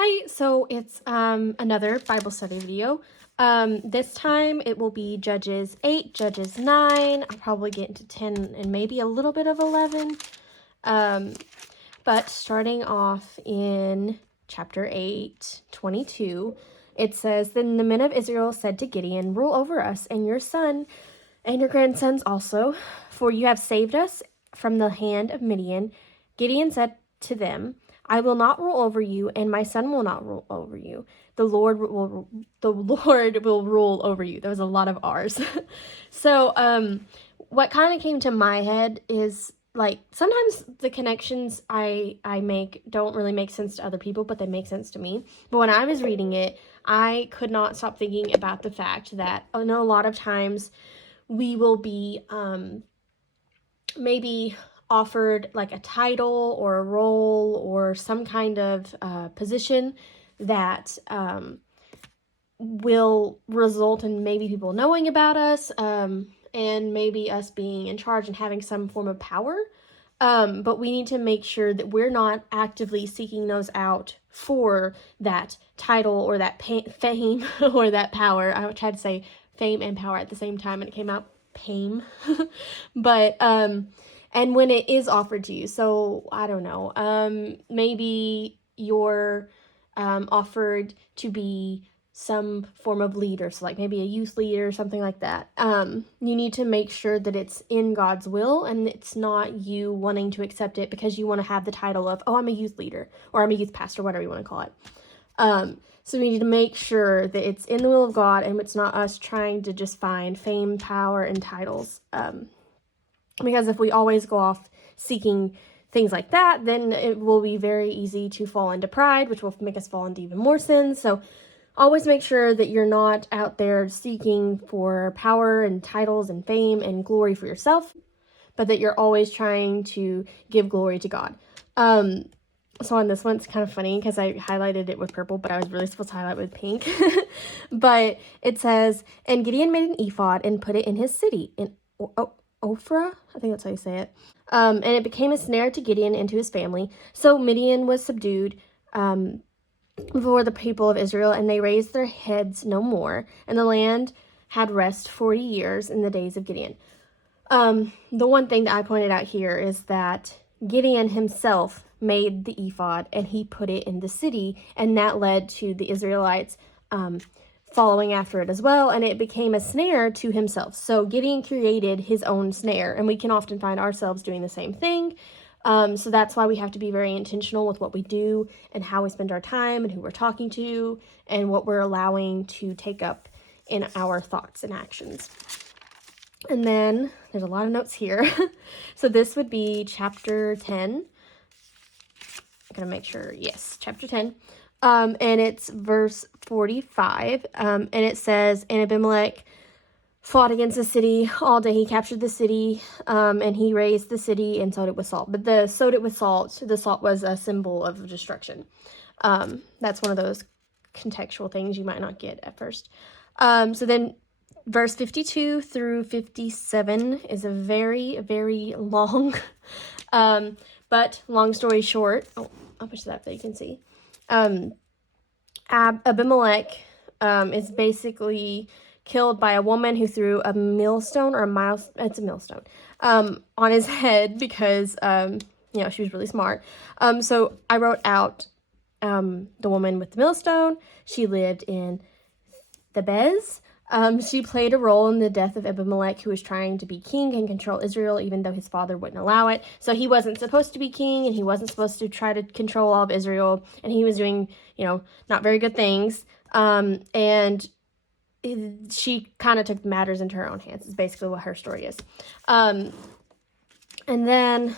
Hi, so it's another Bible study video. This time it will be Judges 8, Judges 9. I'll probably get into 10 and maybe a little bit of 11. But starting off in chapter 8, 22, it says, "Then the men of Israel said to Gideon, 'Rule over us and your son and your grandsons also, for you have saved us from the hand of Midian.' Gideon said to them, 'I will not rule over you, and my son will not rule over you. The Lord will rule over you.'" There was a lot of R's. So, what kind of came to my head is like sometimes the connections I make don't really make sense to other people, but they make sense to me. But when I was reading it, I could not stop thinking about the fact that I know a lot of times we will be maybe offered like a title or a role or some kind of position that will result in maybe people knowing about us and maybe us being in charge and having some form of power. But we need to make sure that we're not actively seeking those out for that title or that fame or that power. I tried to say fame and power at the same time and it came out pame. But and when it is offered to you, so I don't know, maybe you're offered to be some form of leader, so like maybe a youth leader or something like that. You need to make sure that it's in God's will and it's not you wanting to accept it because you want to have the title of, oh, I'm a youth leader or I'm a youth pastor, whatever you want to call it. So we need to make sure that it's in the will of God and it's not us trying to just find fame, power, and titles. Because if we always go off seeking things like that, then it will be very easy to fall into pride, which will make us fall into even more sins. So always make sure that you're not out there seeking for power and titles and fame and glory for yourself, but that you're always trying to give glory to God. So on this one, it's kind of funny because I highlighted it with purple, but I was really supposed to highlight with pink. But it says, "And Gideon made an ephod and put it in his city, in Ophrah," I think that's how you say it. And it became a snare to Gideon and to his family. So Midian was subdued before the people of Israel, and they raised their heads no more, and the land had rest 40 years in the days of Gideon. The one thing that I pointed out here is that Gideon himself made the ephod and he put it in the city, and that led to the Israelites following after it as well, and it became a snare to himself. So Gideon created his own snare, and we can often find ourselves doing the same thing. So that's why we have to be very intentional with what we do and how we spend our time and who we're talking to and what we're allowing to take up in our thoughts and actions. And then there's a lot of notes here. So this would be chapter 10. I'm going to make sure, yes, chapter 10. And it's verse 45. And it says, "And Abimelech fought against the city all day. He captured the city, and he razed the city and sowed it with salt." But the sowed it with salt, the salt was a symbol of destruction. That's one of those contextual things you might not get at first. So then verse 52 through 57 is a very, very long, but long story short, I'll push that so you can see. Abimelech is basically killed by a woman who threw a millstone it's a millstone, on his head because, she was really smart. So I wrote out, the woman with the millstone. She lived in Thebez. She played a role in the death of Abimelech, who was trying to be king and control Israel, even though his father wouldn't allow it. So he wasn't supposed to be king, and he wasn't supposed to try to control all of Israel, and he was doing, not very good things. And she kind of took matters into her own hands, is basically what her story is. And then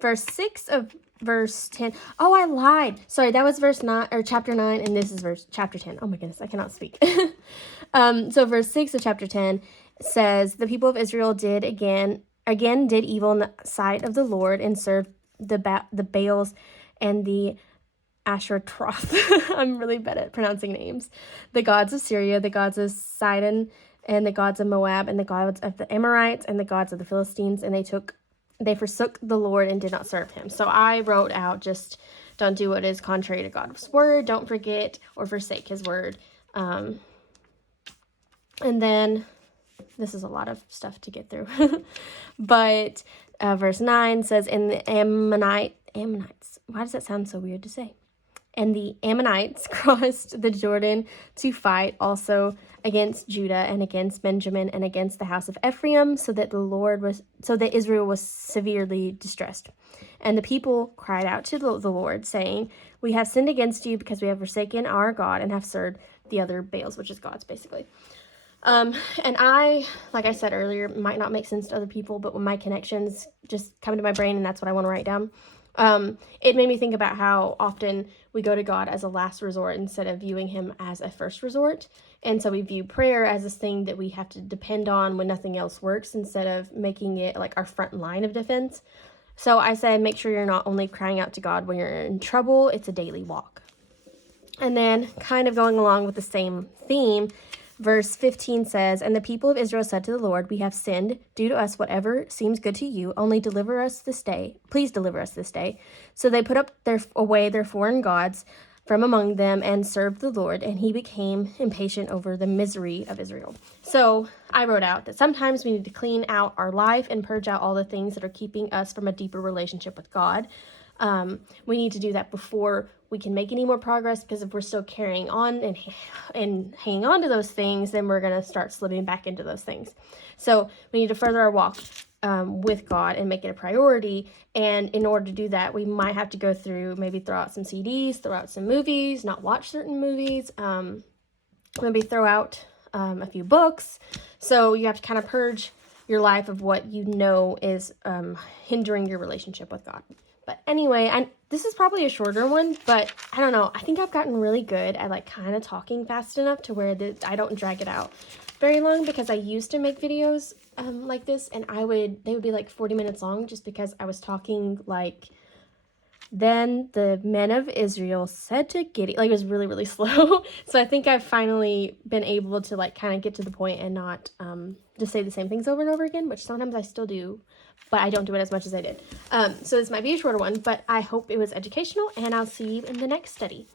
verse 6 of verse 10. Oh, I lied. Sorry, that was verse 9 or chapter 9, and this is chapter 10. Oh my goodness, I cannot speak. So verse 6 of chapter 10 says, "The people of Israel did again did evil in the sight of the Lord and served the Baals and the Ashtaroth." I'm really bad at pronouncing names. "The gods of Syria, the gods of Sidon, and the gods of Moab, and the gods of the Amorites, and the gods of the Philistines, and they took they forsook the Lord and did not serve him. So I wrote out just don't do what is contrary to God's word. Don't forget or forsake his word. And then this is a lot of stuff to get through. But verse 9 says, and the Ammonites, why does that sound so weird to say? And the Ammonites crossed the Jordan to fight also against Judah and against Benjamin and against the house of Ephraim, so that Israel was severely distressed. And the people cried out to the Lord, saying, we have sinned against you because we have forsaken our God and have served the other Baals, which is gods, basically. And I, like I said earlier, might not make sense to other people, but when my connections just come to my brain and that's what I want to write down, it made me think about how often we go to God as a last resort instead of viewing him as a first resort. And so we view prayer as this thing that we have to depend on when nothing else works instead of making it like our front line of defense. So I said, make sure you're not only crying out to God when you're in trouble, it's a daily walk. And then kind of going along with the same theme, verse 15 says, and the people of Israel said to the Lord, we have sinned. Do to us whatever seems good to you. Only deliver us this day. Please deliver us this day. So they put up away their foreign gods from among them and served the Lord, and he became impatient over the misery of Israel. So I wrote out that sometimes we need to clean out our life and purge out all the things that are keeping us from a deeper relationship with God. We need to do that before we can make any more progress, because if we're still carrying on and hanging on to those things, then we're going to start slipping back into those things. So we need to further our walk with God and make it a priority. And in order to do that, we might have to go through, maybe throw out some CDs, throw out some movies, not watch certain movies, maybe throw out a few books. So you have to kind of purge your life of what you know is hindering your relationship with God. But anyway, this is probably a shorter one, but I don't know. I think I've gotten really good at like kind of talking fast enough to where I don't drag it out very long, because I used to make videos like this, and they would be like 40 minutes long just because I was talking like, then the men of Israel said to Gideon, like it was really, really slow. So I think I've finally been able to like kind of get to the point and not just say the same things over and over again, which sometimes I still do, but I don't do it as much as I did. So this might be a shorter one, but I hope it was educational, and I'll see you in the next study.